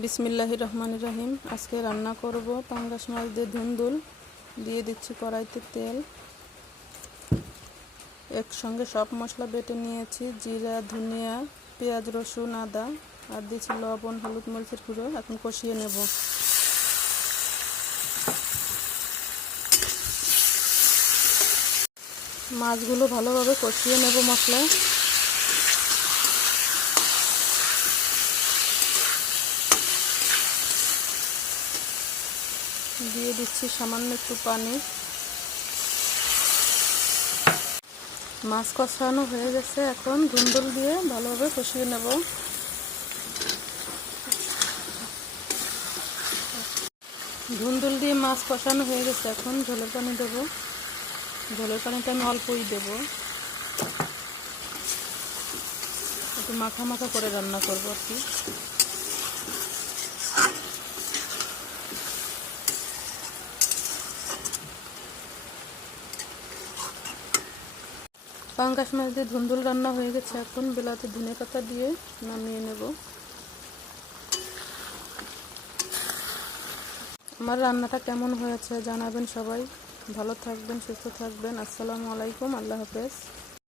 বিসমিল্লাহির রহমানির রহিম। আজকে রান্না করব পাঙ্গাস মাছ দিয়ে ধুন্দুল। দিয়ে দিচ্ছি কড়াইতে তেল, একসঙ্গে সব মশলা বেটে নিয়েছি, জিরা, ধনিয়া, পেঁয়াজ, রসুন, আদা, আর দিচ্ছি লবণ, হলুদ, মরিচের গুঁড়ো। এখন কষিয়ে নেব। মাছগুলো ভালোভাবে কষিয়ে নেব মশলায়। দিয়ে দিচ্ছি সামান্য একটু পানি। মাছ কষানো হয়ে গেছে, এখন ধুন্দুল দিয়ে ভালোভাবে কষিয়ে নেব। ধুন্দুল দিয়ে মাছ কষানো হয়ে গেছে, এখন ঝোলের পানি দেব। ঝোলের পানিটা আমি অল্পই দেব, একটু মাখা মাখা করে রান্না করবো আর কি। পাঙ্গাস মাছ দিয়ে ধুন্দুল রান্না হয়ে গেছে, এখন বেলাতে ধনেপাতা দিয়ে নামিয়ে নেব। আমার রান্নাটা কেমন হয়েছে জানাবেন সবাই। ভালো থাকবেন, সুস্থ থাকবেন। আসসালামু আলাইকুম, আল্লাহ হাফেজ।